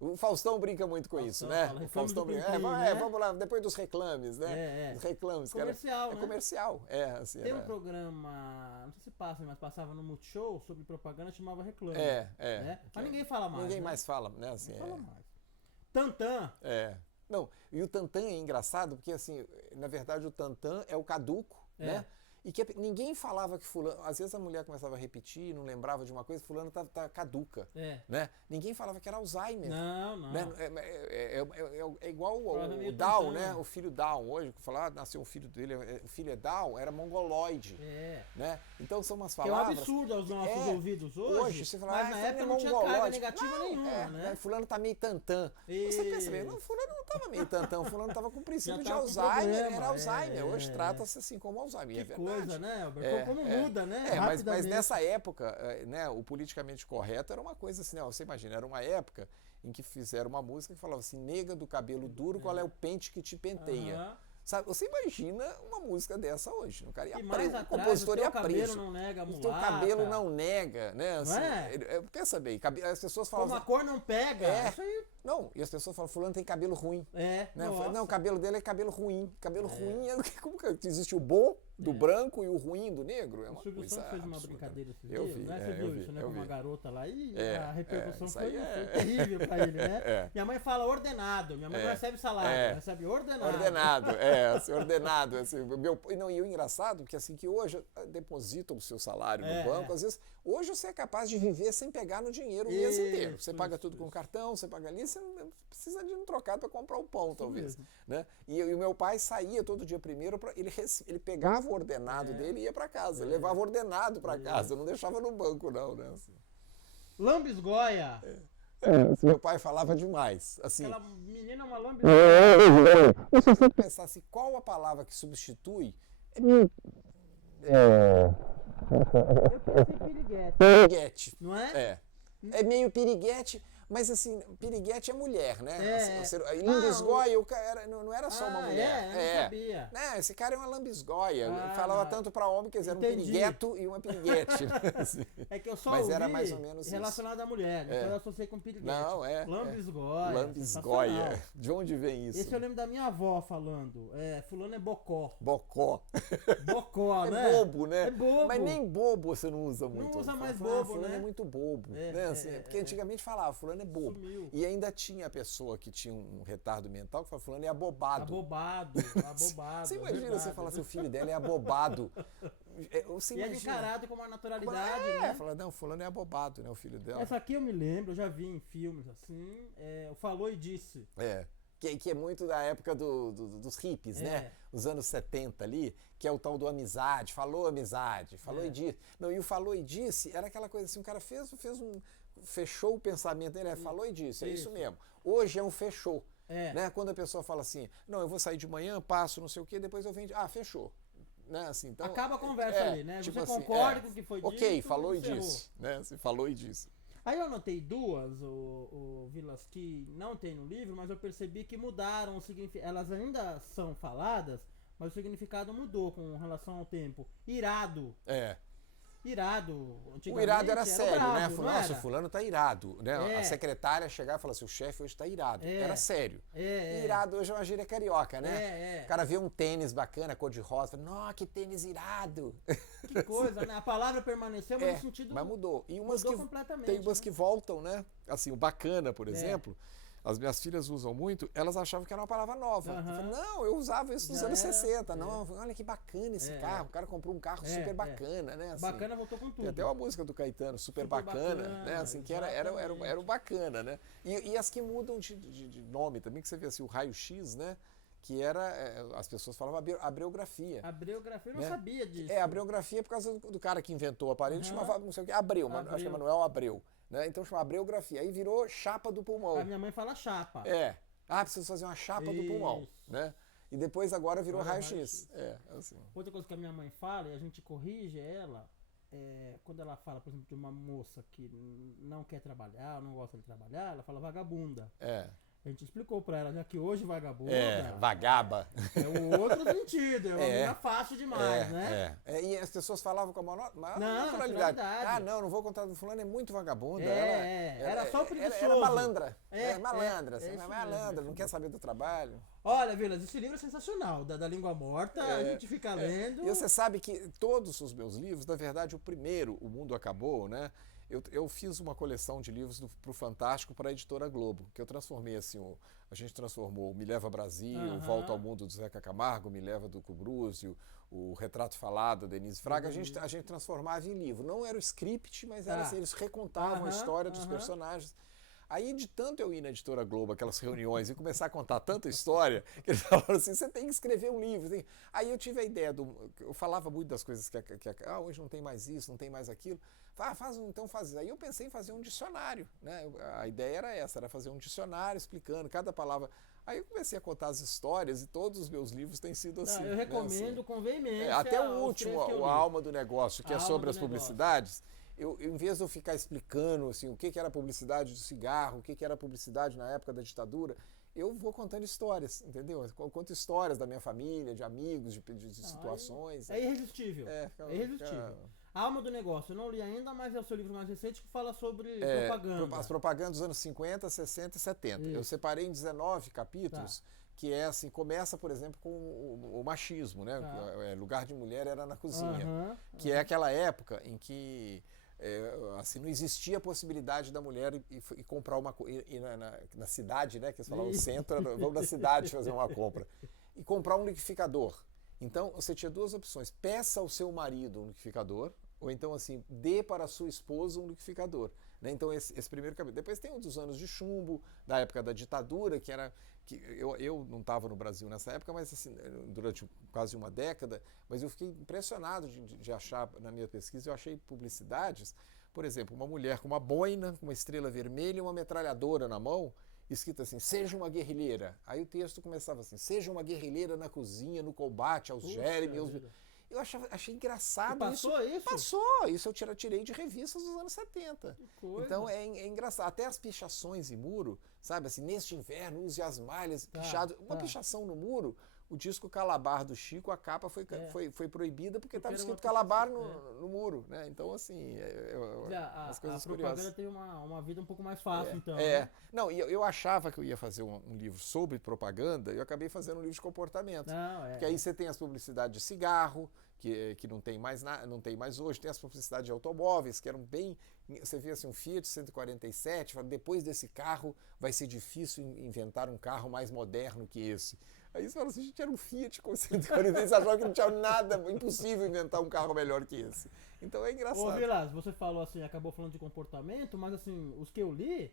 O Faustão brinca muito com isso, né? Fala, o Faustão brinca. Vamos lá, depois dos reclames, né? Os reclames. Comercial, né? É comercial. Assim, tem um programa, não sei se passa, mas passava no Multishow sobre propaganda, chamava Reclame. Né? Mas ninguém fala mais. Ninguém mais fala, né? Assim, fala mais. Tantã. Não, e o tantã é engraçado porque, assim, na verdade o tantã é o caduco, né? E que ninguém falava que fulano... Às vezes a mulher começava a repetir, não lembrava de uma coisa, fulano tá caduca, né? Ninguém falava que era Alzheimer. Não. Né? É igual o Down, né? O filho Down. Hoje, falar nasceu um filho dele, o filho é Down, era mongoloide. Né? Então são umas palavras... Que é um absurdo aos nossos ouvidos hoje. Você fala, mas na época não tinha carga negativa nenhuma, né? Fulano tá meio tantã. Você pensa bem, não, fulano não tava meio tantã, fulano tava com princípio de Alzheimer, era Alzheimer. Hoje trata-se assim como Alzheimer, é verdade. Coisa, né, Alberto? Como muda, né? Mas nessa época, né, o politicamente correto era uma coisa assim, você imagina, era uma época em que fizeram uma música que falava assim, nega do cabelo duro, qual é o pente que te penteia? Sabe, você imagina uma música dessa hoje, o cara ia preso, o compositor ia preso. Não nega a mulata. O teu cabelo não nega, né? Assim, não pensa bem, as pessoas falam... Como a cor não pega, isso aí... Não, e as pessoas falam, fulano tem cabelo ruim. Né? Não, o cabelo dele é cabelo ruim. Cabelo ruim como que existe o bom do branco e o ruim do negro? É uma o Silvio coisa Santos fez uma absurda. brincadeira esses Eu dias, vi, né? Você viu isso, né? Com uma garota lá e a repercussão foi terrível pra ele, né? Minha mãe fala ordenado, minha mãe não recebe salário, recebe ordenado. Ordenado, assim, ordenado. Assim, e o engraçado, porque assim, que hoje depositam o seu salário no banco, às vezes, hoje você é capaz de viver sem pegar no dinheiro o mês inteiro. Você paga tudo com cartão, você paga ali, você não precisa de um trocado para comprar o pão, talvez. Né? E o meu pai saía todo dia primeiro, ele pegava o ordenado dele e ia para casa, levava o ordenado para casa, não deixava no banco não, né? Assim. Lambisgoia! Meu pai falava demais. Assim, aquela menina é uma lambisgoia. Eu só sempre pensar assim, qual a palavra que substitui? Eu pensei piriguete. Não é? É meio piriguete, mas assim, piriguete é mulher, né? Lambisgoia, não era só uma mulher. Eu não sabia. Né? Esse cara é uma lambisgoia. Falava tanto para homem, quer dizer, era um pirigueto e uma piriguete. Né? Assim. É que eu só mas ouvi era mais ou menos relacionado à mulher, então eu associei com piriguete. Não, Lambisgoia. Lambisgoia. De onde vem isso? Esse eu lembro da minha avó falando. Fulano é bocó. Bocó, né? É bobo, né? É bobo. Mas nem bobo você não usa muito. Não usa mais bobo, fulano né? é muito bobo. Né? Assim, porque antigamente falava, fulano é bobo. Sumiu. E ainda tinha a pessoa que tinha um retardo mental que falava, fulano é abobado. Abobado. Você imagina você falar assim, o filho dela é abobado. Você e é encarado com uma naturalidade, né? Fala, não, fulano é abobado, né, o filho dela. Essa aqui eu me lembro, eu já vi em filmes assim, o Falou e Disse. Que é muito da época dos hippies, né? Os anos 70 ali, que é o tal do amizade, falou e disse. Não, e o falou e disse era aquela coisa assim, o cara fechou o pensamento dele, falou e disse, é isso mesmo. Hoje é um fechou. Né? Quando a pessoa fala assim, não, eu vou sair de manhã, passo, não sei o quê, depois eu venho, fechou. Né? Assim, então, acaba a conversa ali, né? Tipo você assim, concorda com o que foi dito. Ok, falou e disse. Né? Você falou e disse. Aí eu anotei duas, o Vilas, que não tem no livro, mas eu percebi que mudaram o significado. Elas ainda são faladas, mas o significado mudou com relação ao tempo. Irado. Irado. O irado era sério, bravo, né? Nossa, o fulano tá irado. Né? A secretária chegava e falava assim, o chefe hoje tá irado. Era sério. Irado hoje é uma gíria carioca, né? O cara vê um tênis bacana, cor de rosa, fala, nossa, que tênis irado. Que coisa, né? A palavra permaneceu, mas no sentido... Mas mudou. E mudou completamente. Tem umas que voltam, né? Assim, o bacana, por exemplo... As minhas filhas usam muito, elas achavam que era uma palavra nova. Eu falei, não, eu usava isso nos anos 60. Não, olha que bacana esse carro. O cara comprou um carro super bacana, né? Assim, bacana voltou com tudo. Tem até uma música do Caetano, super bacana, né? Assim, que era o bacana, né? E as que mudam de nome também, que você vê assim, o raio-x, né? Que era, as pessoas falavam abreografia. Abreografia, eu não sabia disso. Abreografia por causa do cara que inventou o aparelho, chamava, não sei o que, Abreu. Acho que é Manuel Abreu. Né? Então chama abreografia. Aí virou chapa do pulmão. A minha mãe fala chapa. Preciso fazer uma chapa do pulmão. Né? E depois agora virou raio-x. Assim. Outra coisa que a minha mãe fala, e a gente corrige ela, quando ela fala, por exemplo, de uma moça que não quer trabalhar, não gosta de trabalhar, ela fala vagabunda. A gente explicou pra ela, já que hoje vagabunda... vagaba. É o outro sentido, é uma menina fácil demais, né? E as pessoas falavam com a maior naturalidade. Não vou contar do fulano, é muito vagabunda. Era só preguiçoso. Era malandra. Malandra, não quer saber do trabalho. Olha, Vilas, esse livro é sensacional, da língua morta, a gente fica lendo... E você sabe que todos os meus livros, na verdade, o primeiro, O Mundo Acabou, né? Eu fiz uma coleção de livros para o Fantástico para a Editora Globo, que eu transformei assim, a gente transformou o Me Leva Brasil, o Volta ao Mundo do Zeca Camargo, Me Leva do Cubruzio, o Retrato Falado da Denise Fraga, a gente transformava em livro. Não era o script, mas era assim, eles recontavam a história dos personagens. Aí, de tanto eu ir na Editora Globo, aquelas reuniões, e começar a contar tanta história, que eles falaram assim, você tem que escrever um livro. Aí eu tive a ideia, eu falava muito das coisas que hoje não tem mais isso, não tem mais aquilo. Então faz isso. Aí eu pensei em fazer um dicionário, né? A ideia era essa, era fazer um dicionário explicando cada palavra. Aí eu comecei a contar as histórias e todos os meus livros têm sido assim. Eu recomendo com veemência. Até o último, A Alma do Negócio, que é sobre as publicidades. em vez de eu ficar explicando assim, o que era a publicidade do cigarro, o que era a publicidade na época da ditadura, eu vou contando histórias, entendeu? Eu conto histórias da minha família, de amigos, de situações. É irresistível. É irresistível. A Alma do Negócio, eu não li ainda, mas é o seu livro mais recente que fala sobre propaganda. As propagandas dos anos 50, 60 e 70. Isso. Eu separei em 19 capítulos, que é assim, começa, por exemplo, com o machismo, né? Lugar de mulher era na cozinha, que é aquela época em que assim, não existia a possibilidade da mulher ir comprar uma coisa na cidade, né? Que eles falavam centro, vamos na cidade fazer uma compra. E comprar um liquidificador. Então, você tinha duas opções. Peça ao seu marido um liquidificador, ou então, assim, dê para a sua esposa um liquidificador. Né? Então, esse primeiro capítulo. Depois tem um dos anos de chumbo, da época da ditadura, que era... Eu não estava no Brasil nessa época, mas assim, durante quase uma década, mas eu fiquei impressionado de achar, na minha pesquisa, eu achei publicidades, por exemplo, uma mulher com uma boina, com uma estrela vermelha e uma metralhadora na mão, escrito assim, seja uma guerrilheira. Aí o texto começava assim, seja uma guerrilheira na cozinha, no combate aos germes. Eu achei engraçado. E passou isso? Passou. Isso eu tirei de revistas dos anos 70. Então é engraçado. Até as pichações em muro, sabe? Assim, neste inverno, use as malhas, pichado. Uma pichação no muro, o disco Calabar do Chico, a capa foi proibida porque estava escrito Calabar no muro. Né? Então, assim, as coisas a propaganda curiosas. tem uma vida um pouco mais fácil, então. Né? Não, eu achava que eu ia fazer um livro sobre propaganda, eu acabei fazendo um livro de comportamento. Porque aí você tem as publicidades de cigarro, que não tem mais hoje, tem as publicidades de automóveis, que eram bem... Você vê assim, um Fiat 147, fala, depois desse carro vai ser difícil inventar um carro mais moderno que esse. Aí você fala assim, gente, era um Fiat com 146, você achava que não tinha nada, impossível inventar um carro melhor que esse. Então é engraçado. Ô Vilas, você falou assim, acabou falando de comportamento, mas assim, os que eu li,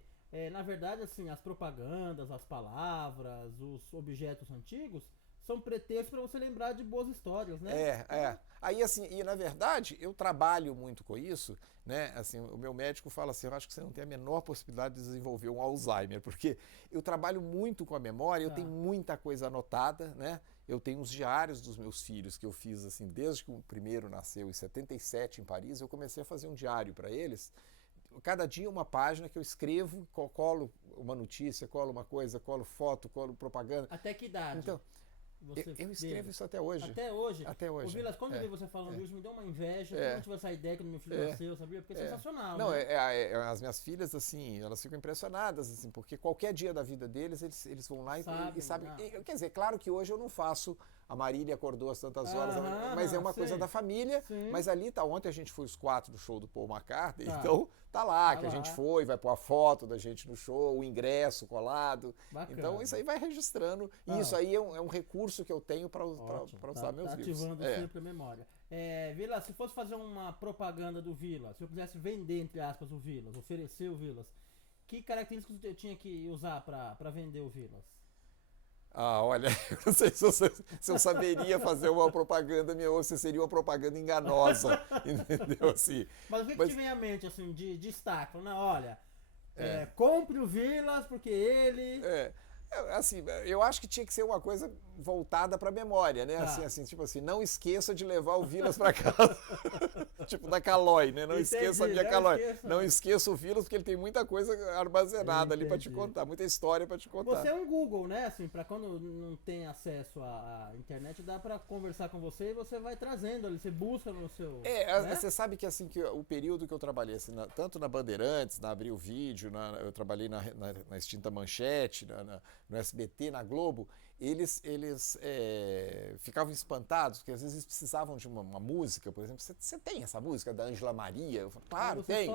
na verdade, assim, as propagandas, as palavras, os objetos antigos, são pretextos para você lembrar de boas histórias, né? Aí, assim, e na verdade, eu trabalho muito com isso, né? Assim, o meu médico fala assim, eu acho que você não tem a menor possibilidade de desenvolver um Alzheimer, porque eu trabalho muito com a memória, eu tenho muita coisa anotada, né? Eu tenho os diários dos meus filhos que eu fiz, assim, desde que o primeiro nasceu, em 77, em Paris, eu comecei a fazer um diário para eles. Cada dia uma página que eu escrevo, colo uma notícia, colo uma coisa, colo foto, colo propaganda. Até que idade? Então, eu escrevo isso até hoje. Até hoje? Até hoje. Ô Vilas, quando eu vi você falando isso, me deu uma inveja, quando eu tive essa ideia que meu filho nasceu, sabia? Porque é sensacional, Não, né? As minhas filhas, assim, elas ficam impressionadas, assim, porque qualquer dia da vida deles, eles vão lá e sabem. Quer dizer, claro que hoje eu não faço a Marília acordou às tantas horas, mas é uma coisa da família, mas ali tá, ontem a gente foi os 4 do show do Paul McCartney, então tá lá, a gente vai pôr a foto da gente no show, o ingresso colado, então isso aí vai registrando, e isso aí é um recurso que eu tenho para usar meus livros. Ativando sempre a memória. Vilas, se fosse fazer uma propaganda do Vilas, se eu quisesse vender, entre aspas, o Vilas, oferecer o Vilas, que características eu tinha que usar para vender o Vilas? Olha, eu não sei se eu saberia fazer uma propaganda minha ou se seria uma propaganda enganosa, entendeu? Assim, mas o que te vem à mente, assim, de destaque? Não, olha, compre o Vilas porque ele... Assim, eu acho que tinha que ser uma coisa voltada para a memória, né? Assim, tipo assim, não esqueça de levar o Vilas para casa. Tipo da Calói, né? Não esqueça a minha Calói. Não esqueça o Vilas porque ele tem muita coisa armazenada ali para te contar, muita história para te contar. Você é um Google, né? Assim, para quando não tem acesso à internet, dá para conversar com você e você vai trazendo ali, você busca no seu... né? Você sabe que assim, que o período que eu trabalhei, assim, tanto na Bandeirantes, na Abril Vídeo, eu trabalhei na extinta Manchete, no SBT, na Globo, eles ficavam espantados, porque às vezes eles precisavam de uma música, por exemplo, você tem essa música da Ângela Maria? Eu falo, claro, tem.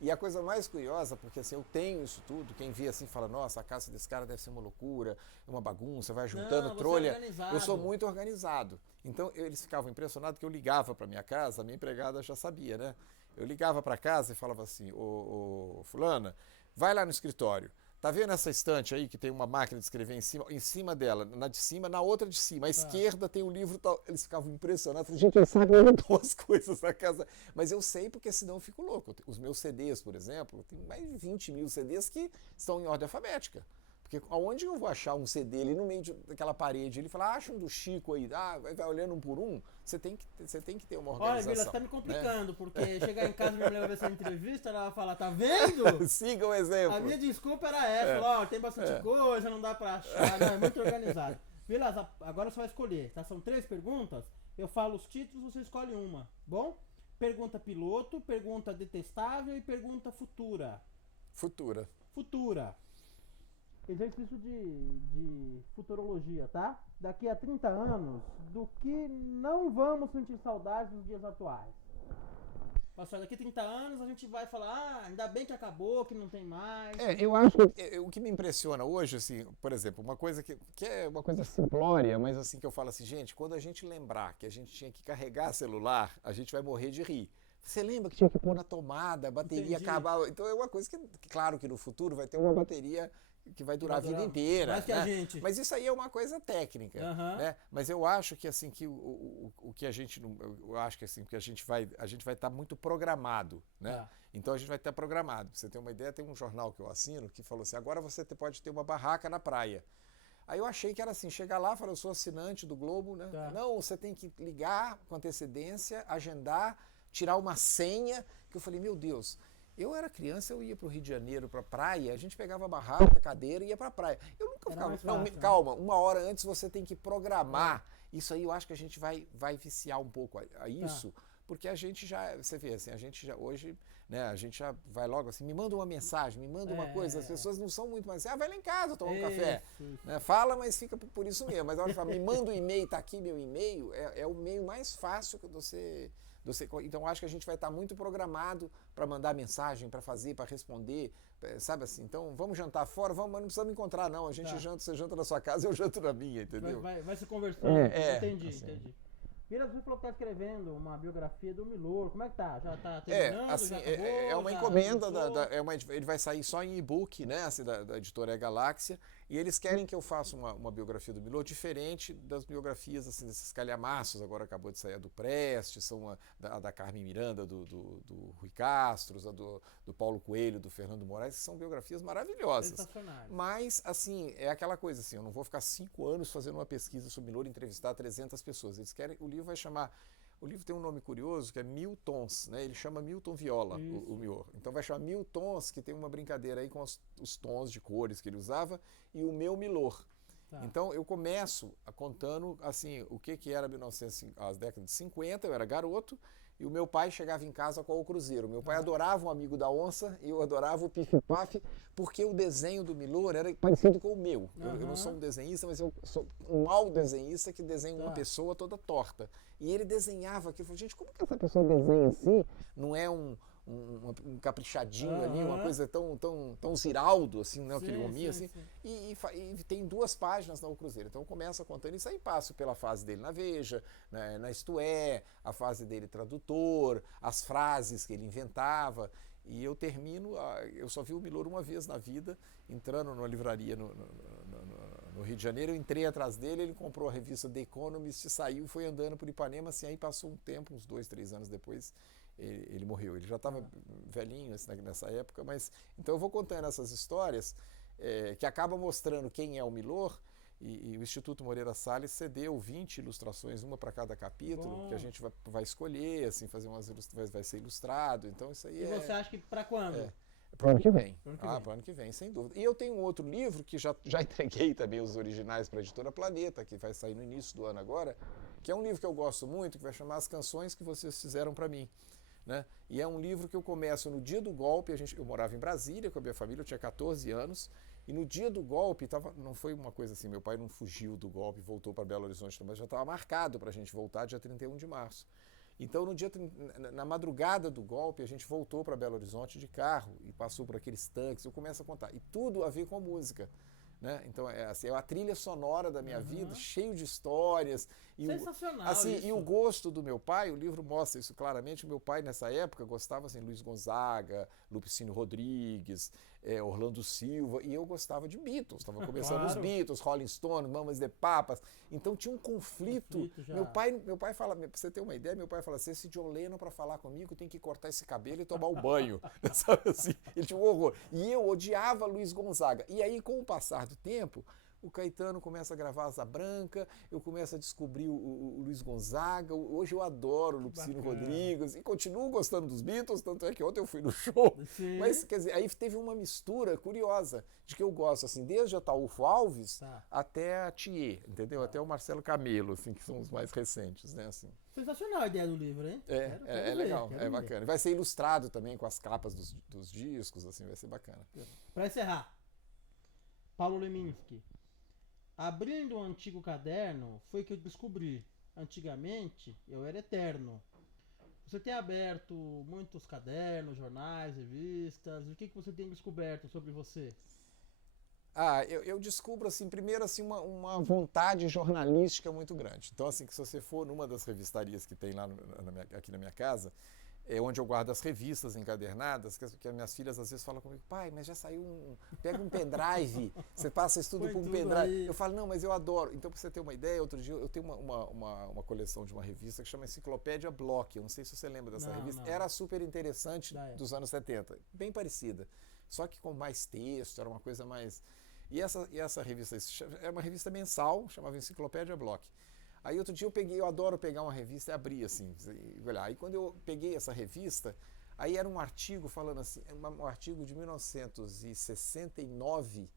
E a coisa mais curiosa, porque assim, eu tenho isso tudo, quem vê assim fala, nossa, a casa desse cara deve ser uma loucura, uma bagunça, vai juntando trolha. Eu sou muito organizado. Então eles ficavam impressionados que eu ligava para minha casa, a minha empregada já sabia, né? Eu ligava para casa e falava assim, ô fulana, vai lá no escritório. Tá vendo essa estante aí que tem uma máquina de escrever em cima dela, na de cima, na outra de cima, à esquerda tem um livro tal. Eles ficavam impressionados, gente, eu sabe onde estão as coisas na casa. Mas eu sei porque senão eu fico louco. Os meus CDs, por exemplo, tem mais de 20 mil CDs que estão em ordem alfabética. Porque aonde eu vou achar um CD ali no meio daquela parede? Ele fala, acha um do Chico aí, vai olhando um por um. Você tem que ter uma organização. Olha, Vila, você tá me complicando, né? Porque chegar em casa e minha mulher vai ver essa entrevista, ela vai falar, tá vendo? Siga o exemplo. A minha desculpa era essa, tem bastante coisa, não dá pra achar, não, é muito organizado. Vilas, agora você vai escolher, tá? São 3 perguntas, eu falo os títulos, você escolhe uma, bom? Pergunta piloto, pergunta detestável e pergunta futura. Futura. Exercício de futurologia, tá? Daqui a 30 anos, do que não vamos sentir saudades nos dias atuais? Passou daqui a 30 anos, a gente vai falar, ainda bem que acabou, que não tem mais. Eu acho que o que me impressiona hoje, assim, por exemplo, uma coisa que é uma coisa simplória, mas assim que eu falo assim, gente, quando a gente lembrar que a gente tinha que carregar celular, a gente vai morrer de rir. Você lembra que tinha que pôr na tomada, a bateria acabava. Então é uma coisa que, claro que no futuro vai ter uma bateria que vai durar a vida inteira. Mais que a gente. Mas isso aí é uma coisa técnica. Né? Mas eu acho que assim que o que a gente. Eu acho que assim, que a gente vai estar muito programado. Né? Então a gente vai estar programado. Pra você ter uma ideia, tem um jornal que eu assino que falou assim: agora você pode ter uma barraca na praia. Aí eu achei que era assim, chegar lá, falar, eu sou assinante do Globo, né? Não, você tem que ligar com antecedência, agendar, tirar uma senha, que eu falei, meu Deus, eu era criança, eu ia para o Rio de Janeiro, para a praia, a gente pegava a barraca, a cadeira e ia para a praia. Eu nunca ficava, calma, uma hora antes você tem que programar. Isso aí eu acho que a gente vai viciar um pouco a isso, porque a gente já, você vê assim, a gente já hoje, né, a gente já vai logo assim, me manda uma mensagem, me manda uma coisa, as pessoas não são muito mais assim, vai lá em casa tomar um café. Né, fala, mas fica por isso mesmo. Mas a hora que fala, me manda um e-mail, tá aqui meu e-mail, é o meio mais fácil que você. Então acho que a gente vai estar muito programado para mandar mensagem, para fazer, para responder, sabe assim? Então vamos jantar fora, mas não precisamos encontrar não, a gente janta, você janta na sua casa, eu janto na minha, entendeu? Vai se conversando, entendi. Vila, você falou que está escrevendo uma biografia do Milor, como é que tá? Já está terminando? Assim, já acabou, é uma encomenda, ele vai sair só em e-book, né, assim, da editora Galáxia, e eles querem que eu faça uma biografia do Milor diferente das biografias, assim, desses calhamaços, agora acabou de sair a do Prestes, a da Carmen Miranda, do Rui Castro, a do Paulo Coelho, do Fernando Moraes, que são biografias maravilhosas. Mas, assim, é aquela coisa assim, eu não vou ficar 5 anos fazendo uma pesquisa sobre Milor e entrevistar 300 pessoas. Eles querem, o livro vai chamar, o livro tem um nome curioso que é 1000 Tons, né? Ele chama Milton Viola, o Milor. Então vai chamar 1000 Tons, que tem uma brincadeira aí com os tons de cores que ele usava, e o meu Milor. Então eu começo contando assim, o que era as décadas de 50, eu era garoto, e o meu pai chegava em casa com o Cruzeiro. Meu pai adorava o Amigo da Onça e eu adorava o Pif Paf, porque o desenho do Milor era parecido com o meu. Eu não sou um desenhista, mas eu sou um mau desenhista que desenha uma pessoa toda torta. E ele desenhava aquilo. Eu falei, gente, como que essa pessoa desenha assim? Não é um caprichadinho ali, uma coisa tão Ziraldo, assim, né, aquele homem, assim. E tem 2 páginas no Cruzeiro. Então começa contando isso aí, passo pela fase dele na Veja, na Isto É, a fase dele tradutor, as frases que ele inventava. E eu termino, eu só vi o Milor uma vez na vida, entrando numa livraria no Rio de Janeiro, eu entrei atrás dele, ele comprou a revista The Economist, saiu e foi andando por Ipanema, assim, aí passou um tempo, uns 2, 3 anos depois, ele morreu. Ele já estava velhinho assim, nessa época, mas então eu vou contando essas histórias que acabam mostrando quem é o Milor, e o Instituto Moreira Salles cedeu 20 ilustrações, uma para cada capítulo, que a gente vai escolher, assim, fazer vai ser ilustrado, então isso aí você acha que para quando? Para o ano que vem. Para o ano que vem, sem dúvida. E eu tenho um outro livro que já entreguei também os originais para a editora Planeta, que vai sair no início do ano agora, que é um livro que eu gosto muito, que vai chamar As Canções que Vocês Fizeram para Mim. Né? E é um livro que eu começo no dia do golpe, eu morava em Brasília com a minha família, eu tinha 14 anos, e no dia do golpe, não foi uma coisa assim, meu pai não fugiu do golpe, voltou para Belo Horizonte, mas já estava marcado para a gente voltar dia 31 de março. Então, na madrugada do golpe, a gente voltou para Belo Horizonte de carro e passou por aqueles tanques, eu começo a contar, e tudo a ver com a música. Né? Então, é a trilha sonora da minha vida, cheio de histórias. Sensacional isso. E o gosto do meu pai, o livro mostra isso claramente, o meu pai nessa época gostava assim, Luiz Gonzaga, Lupicínio Rodrigues, Orlando Silva, e eu gostava de Beatles, estava começando os Claro. Beatles, Rolling Stones, Mamas de Papas, então tinha um conflito. Já. Meu pai fala, pra você ter uma ideia, meu pai fala assim, esse John Lennon para falar comigo tem que cortar esse cabelo e tomar um banho, sabe assim? Ele tinha um horror. E eu odiava Luiz Gonzaga. E aí, com o passar do tempo, o Caetano começa a gravar Asa Branca, eu começo a descobrir o Luiz Gonzaga, hoje eu adoro o Lupicínio Rodrigues e continuo gostando dos Beatles, tanto é que ontem eu fui no show. Sim. Mas, quer dizer, aí teve uma mistura curiosa de que eu gosto, assim, desde Ataúfo Alves até a Thier, entendeu? Até o Marcelo Camelo, assim, que são os mais recentes, né, assim. Sensacional a ideia do livro, hein? É legal, é bacana. Vai ser ilustrado também com as capas dos discos, assim, vai ser bacana. Para encerrar, Paulo Leminski. Abrindo um antigo caderno, foi que eu descobri. Antigamente, eu era eterno. Você tem aberto muitos cadernos, jornais, revistas. O que você tem descoberto sobre você? Eu descubro, assim, primeiro, assim, uma vontade jornalística muito grande. Então, assim, que se você for numa das revistarias que tem lá aqui na minha casa, onde eu guardo as revistas encadernadas, que as minhas filhas às vezes falam comigo, pai, mas já saiu pega um pendrive, você passa isso tudo por um pendrive. Aí. Eu falo, não, mas eu adoro. Então, para você ter uma ideia, outro dia eu tenho uma coleção de uma revista que chama Enciclopédia Block, eu não sei se você lembra dessa revista, era super interessante dos anos 70, bem parecida, só que com mais texto, era uma coisa mais... E essa revista, era uma revista mensal, chamava Enciclopédia Block. Aí outro dia eu adoro pegar uma revista e abrir assim, e olhar. Aí quando eu peguei essa revista, aí era um artigo falando assim, um artigo de 1969,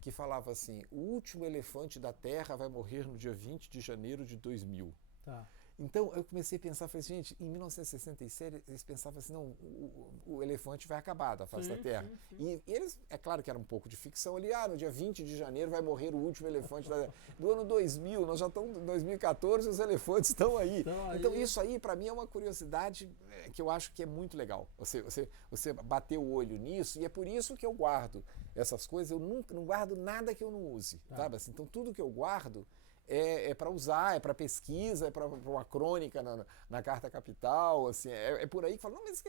que falava assim, o último elefante da Terra vai morrer no dia 20 de janeiro de 2000. Tá. Então eu comecei a pensar, falei, gente, em 1967 eles pensavam assim, não, o elefante vai acabar da face da Terra. Sim. E eles, é claro que era um pouco de ficção ali, no dia 20 de janeiro vai morrer o último elefante da Terra. Do ano 2000, nós já estamos em 2014 e os elefantes estão aí. Então isso aí para mim é uma curiosidade que eu acho que é muito legal. Você bater o olho nisso, e é por isso que eu guardo essas coisas, eu não guardo nada que eu não use, sabe? Assim, então tudo que eu guardo é para usar, é para pesquisa, é para uma crônica na Carta Capital, assim, é por aí que fala, não, mas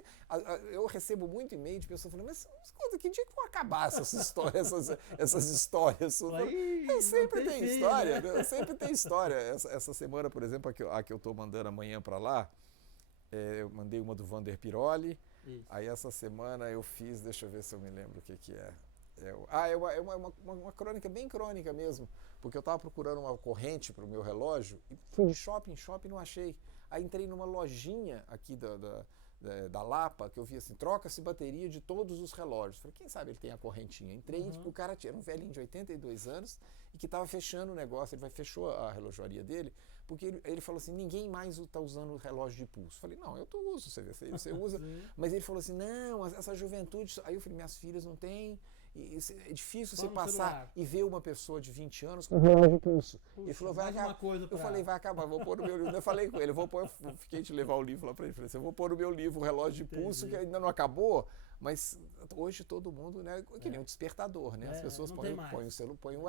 eu recebo muito e-mail de pessoas falando, mas escuta, que dia que vão acabar essas histórias? Sempre tem história, né? Sempre tem história. Essa semana, por exemplo, a que eu estou mandando amanhã para lá, eu mandei uma do Vander Piroli, aí essa semana eu fiz, deixa eu ver se eu me lembro o que é. É uma crônica, bem crônica mesmo, porque eu estava procurando uma corrente para o meu relógio e fui de shopping em shopping e não achei. Aí entrei numa lojinha aqui da Lapa, que eu vi assim, troca-se bateria de todos os relógios. Falei, quem sabe ele tem a correntinha. Entrei e o cara era um velhinho de 82 anos e que estava fechando o negócio, ele fechou a relojoaria dele, porque ele falou assim, ninguém mais está usando o relógio de pulso. Falei, não, eu uso, você usa. Mas ele falou assim, não, essa juventude... Aí eu falei, minhas filhas não têm... É difícil você passar e ver uma pessoa de 20 anos com relógio de pulso. Ele falou, vai acabar. Eu falei, vai acabar, vou pôr no meu livro. Eu falei com ele, eu fiquei de levar o livro lá para ele. Falei assim, eu vou pôr no meu livro o relógio de pulso, que ainda não acabou, mas hoje todo mundo, né, que nem um despertador, né? As pessoas põem o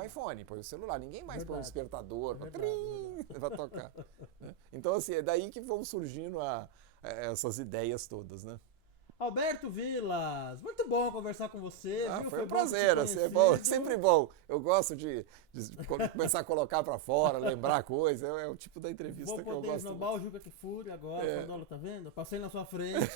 iPhone, põem o celular, ninguém mais põe um despertador para tocar. Né? Então, assim, é daí que vão surgindo essas ideias todas, né? Alberto Vilas, muito bom conversar com você. Viu? Foi um prazer, assim, é bom, sempre bom. Eu gosto de começar a colocar para fora, lembrar coisas, é o tipo da entrevista que eu gosto. Vou poder esnobar o Juca Kfouri agora, quando ela tá vendo? Passei na sua frente.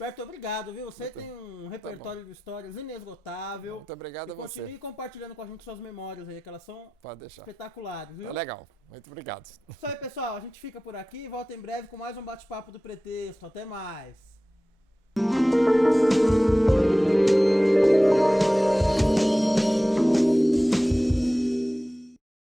Alberto, obrigado, viu? Você tem um repertório de histórias inesgotável. Muito obrigado a você. Continue compartilhando com a gente suas memórias aí, que elas são espetaculares, viu? Tá legal. Muito obrigado. Isso aí, pessoal. A gente fica por aqui e volta em breve com mais um bate-papo do Pretexto. Até mais.